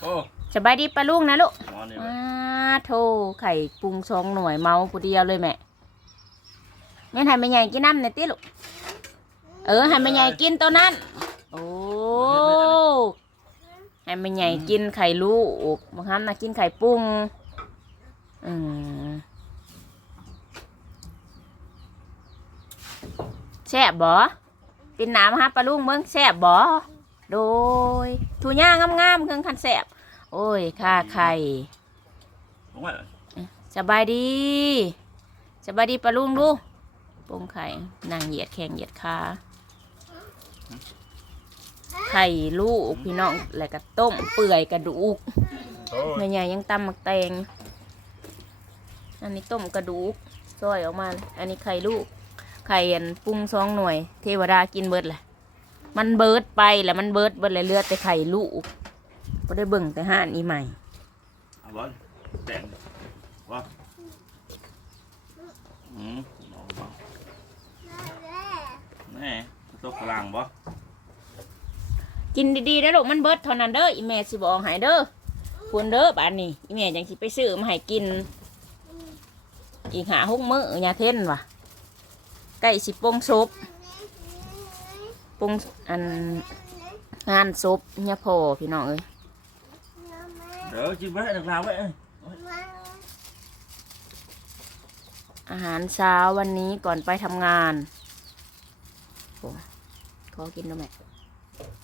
โอ้สบายดีปะลุงนะลูกหมอนี่อ้าโทไข่ปรุงสองหน่วยเมาผู้เดียวเลยแม่แม่นให้แม่ใหญ่กินน้ำหน่อยติลูกเออให้แม่ใหญ่กินตัวนั้น โอ้ให้แม่ใหญ่กินไข่ลูกบางครั้งนะกินไข่ปรุงอืมแซ่บบ่กินน้ำฮะปลาลุงเบิ่งแซ่บบ่โดย ทูย่างงามๆเครื่องคันแซ่บโอ้ยค่าไข่ผมว่าสบายดีสบายดีปะลุงดูปรุงไข่นั่งเหยียดแข้งเหยียดขาไข่ลูกพี่น้องแล้วก็ต้มเปื่อยกระดูกโอ้แม่ใหญ่ยังตำหมักแตงอันนี้ต้มกระดูกซอยออกมาเลยอันนี้ไข่ลูก ไข่อันปรุงสองหน่วย เทวดากินเบิดแหละ มันเบิดไปแล้วมันเบิดเบิดเลยเหลือแต่ไข่ลูกก็ได้เบิ่งแต่ห้านอีใหม่เอาบอลแต่งว่าอืมเอาบ่แน่ตกกลางบ่กินดีๆนะลูกมันเบิดเท่านั้นเด้ออีแม่สิบอกให้เด้อควรเด้อบ้านนี้อีแม่ยังสิไปซื้อมาให้กิน อีกหาหกมื้อยาเท่นว่ะใกล้สิปงศพ ปงอันงานศพเนี่ยพ่อพี่น้องเอ้ยเดี๋ยวจิ้มไว้หนักลาวไว้เอ้ยอาหารเช้าวันนี้ก่อนไปทำงานโอ้ขอกินด้วยแม่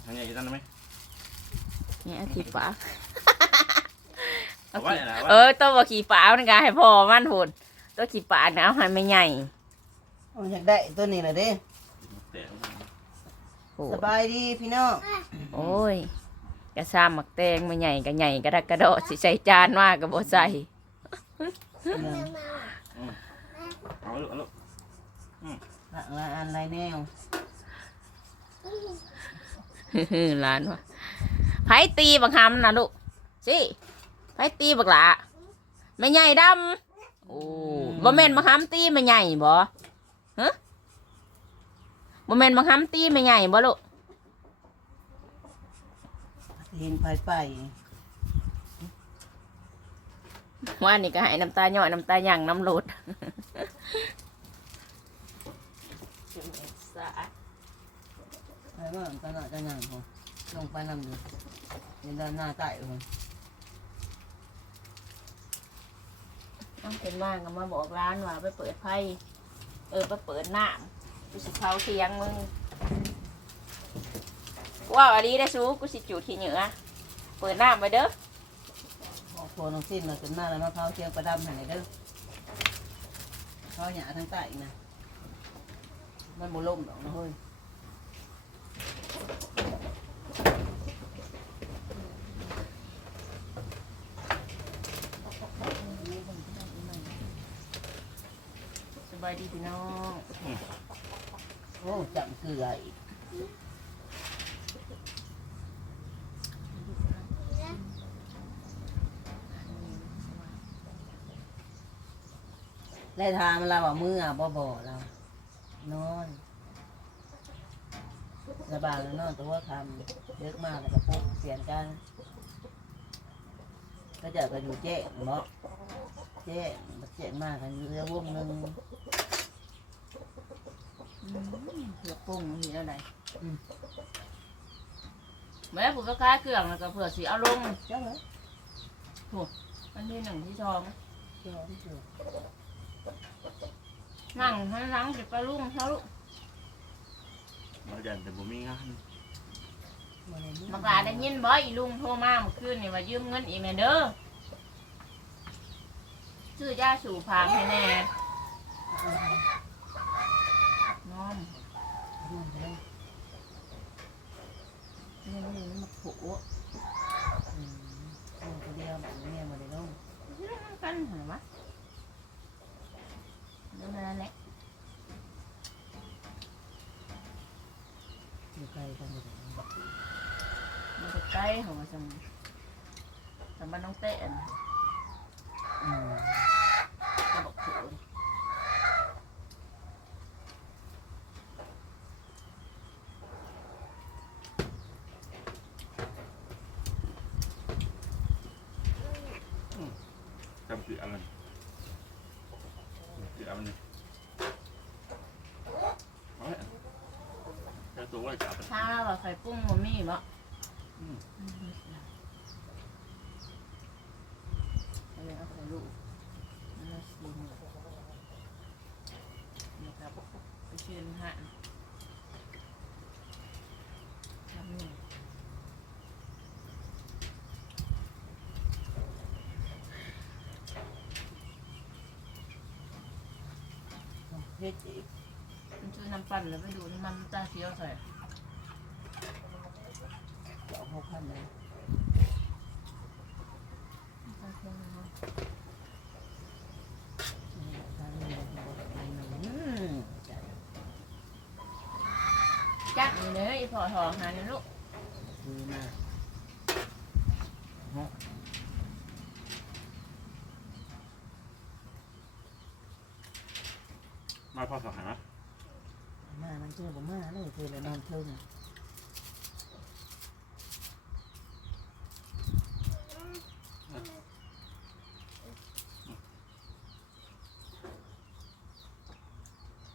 ทางนี้จะทำได้ไหมเนี่ยเอาขี่ปากเอาไว้นะเออตัวบ่ขี่ปากนี่กาให้พ่อมันโหดตัวขี่ปากนะเอาให้ไม่ใหญ่โอ้อยากได้ตัวนี้แหละเด้แต่ง โอ้สบายดีพี่น้องโอ้ยกระซามหมักแตงมาใหญ่กระใหญ่กระดักกระโดดสิใส่จานมากกระโบใส่เอาลูกเอาลูกหลังละอันไรแนวหลานวะไผตีบักหำนะลูกสิไผตีบักหละไม่ใหญ่ดำโอ้บ่แม่นบักหำตีไม่ใหญ่บ่ฮะ บ่แม่นบักหำตีไม่ใหญ่บ่ลูกเห็นไปไปว่านี่ก็ให้น้ำตาหย่อยน้ำตาหยั่งน้ำหลุดไปว่าตลอดจะนั่งพอลงไปนำดูเห็นด้านหน้าใต้พออ้าวเป็นว่างก็มาบอกร้านว่าไปเปิดไพ่เออไปเปิดน้ำ กูสิเผาเทียงมึงว้าอันนี้ได้ซูกูสิจูดขี้เหนือเปิดน้ำไปเด้อบอกโพน้องสิ้นเราจนมาแล้วมาเขาเชียงประดำให้เด้อเขาหยาทั้งใต้นะ มันบ่ล่มดอกนะเฮ้ยสบายดีพี่น้อง โอ้จับเกลืออีกได้ทามเราว่ามืออะบ่บ่เรานอนสบายแล้วนอนตัวทำเยอะมากแล้วก็ปุ๊บเปลี่ยนกัน ก็จะไปอยู่แจ้งเนาะแจ้งบัดแจ้งมากกันเรือวงหนึ่ง เผือกปุ้งมีอะไรอืมแม่ผมก็คล้ายเครื่องแล้วก็เผื่อสีเอาลงเจ้าเหรอมันที่หนึ่งที่สองเจ้าที่เจ้านั่งให้ล้างสิปลาลุงเขาลูกมาเดินแต่บ่มีงานมาเลยบักหลาได้ยินบ่อีลุงโทรมาเมื่อคืนนี่ว่ายืมเงินอีแม่เด้อชื่อยาสูบพางให้แน่ น้อมเรียนนี่มาผูอืมเอาคนเดียวมันเมียมาเลยน้องกันเหรอวะนั่นแหละอยู่ไกลกันหมดเลยมันจะใกล้ของมันจังสำบันน้องเต้นอืม ก็บอกผู ว่าจะเอาไปถ้าเราแบบไข่ปุ้งมันมีบ่อืมเอาเลยเอาไปลูกเอามาชิมนะครับไปเชิญฮะทำหนึ่งเฮ็ดอีก มันช่วยน้ำปั่นแล้วไปดูน้ำมันตาเขียวใส่จะเอาหกพันเลยตาเขียวนะครับอืมจ้ะจักนี่เลยพอถอหาเนี่ยลูกคือมามาพ่อสองหันนะมามัน เจอผมมาเลยคือเลยนอนเทิง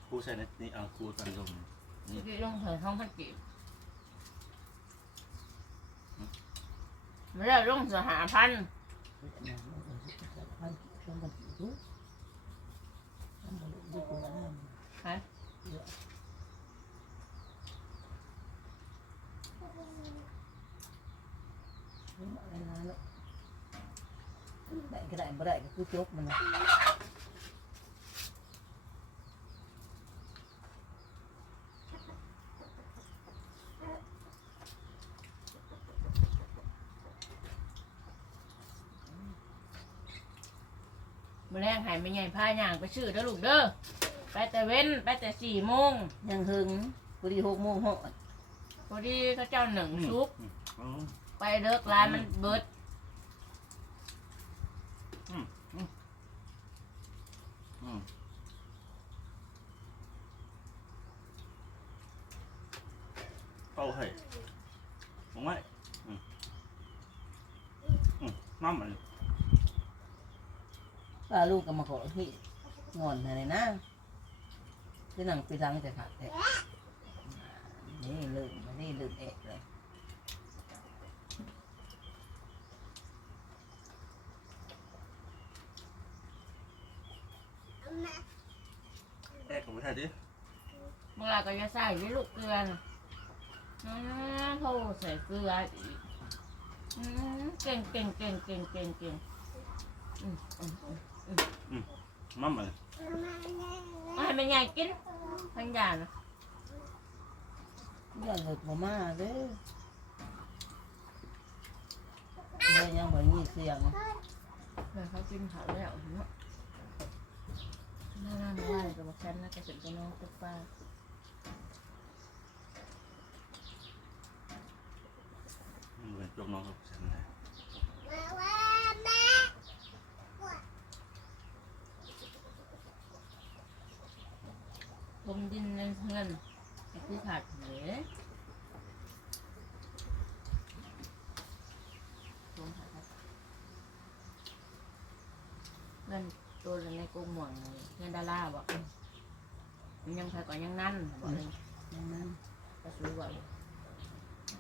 ครูใส่ในนี่เอาครูตันลมนี่คือต้องใส่ท้องพันกีบไม่ได้ลงสหพันธ์พันช่วงกันอยู่ทำบริษัทกูแล้วใช่ อะไรนะลูกได้ ก็ได้บ่ได้ก็คือจบมันนะมื่อแรกหายไม่ใหญ่ผ้าย่างไปชื่อเด้อลูกเด้อไปแต่เว้นไปแต่สี่โมงยังหึงพอดีหกโมงหอดพอดีเขาเจ้าหนึ่งซุปไปเลิกร้านมันเบิด อืมเอาให้ผมไว้อืมอืมน้ำมัน ป้าลูกก็มาขอที่งอนอะไรนะคือหนังไปรังแต่ขาดแต่นี่ลืมมานี่ลืมเอกเลยแอกกับไม่ใช่ดิเมื่อไรก็จะใส่ด้วยลูกเกลือนะอืมโทใส่เกลืออีกอืมเก่งเก่งเก่งเก่งเก่งเก่งอืมอืมอืม น้ำมันเอาให้มันใหญ่กินพันยานะอย่าหลุดมามาเด้อเลยยังบ่มีเสียงเพื่อเขากินเขาแล้วเห็นไหมน่าน่าไหวกับบอกฉันนะกระสุนกระน้องตุ๊กป้าเหมือนจมน้องกับฉันเลย ผมดินเงินเงินคือขาดเหลือลงขาดเงินตัวในกรุงหม่วงเงินดาราบอกมันยังใครก่อนยังนั่นบอกเลย ดังนั้น ก็ซื้อว่า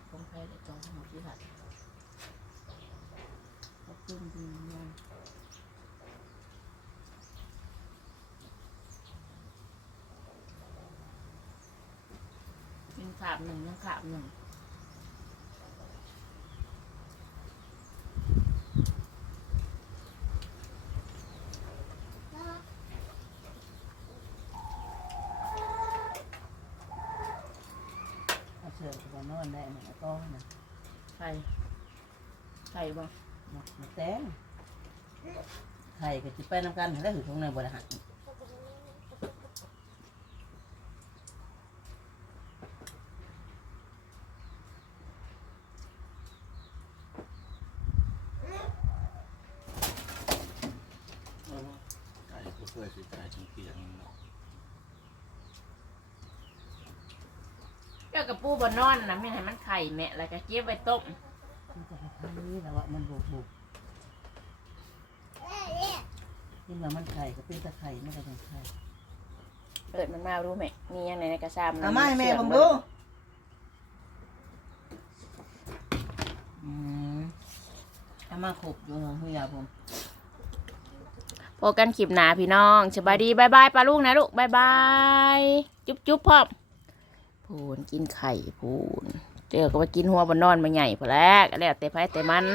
คงใครได้จองทั้งหมดที่ ขาดก็ขึ้นดีมากกินขาบหนึ่งยังขาบหนึ่งเอาเสือกับนอนได้มันก็นะไข่ไข่บ่หมดหมดแตงไข่ก็จิไปน้ำกันแล้วถือทงในบริหาร้ากับปูบนนอนนะมีให้มันไข่แม่แล้วก็เจี๊ยบไว้ต้มมนี่ว่ามันบุบบุบยิ่งว่ามันไข่ก็เป็นตะไข่ไม่ได้เป็นไข่เปิดมันมารู้ไหมีอยังไงในกระซ่ามเอามาให้แม่ผมดูอืเอามาขบดูหุ่ยาผมพบกันคลิปหนาพี่น้องสบายดีบายบายปลาลูกนะลูกบายบาย จุ๊บจุ๊บพ่อ พูนกินไข่พูนเจอก็ไปกินหัวบนนอนมาใหญ่พอแล้วก็แล้วแต่ไผแต่มัน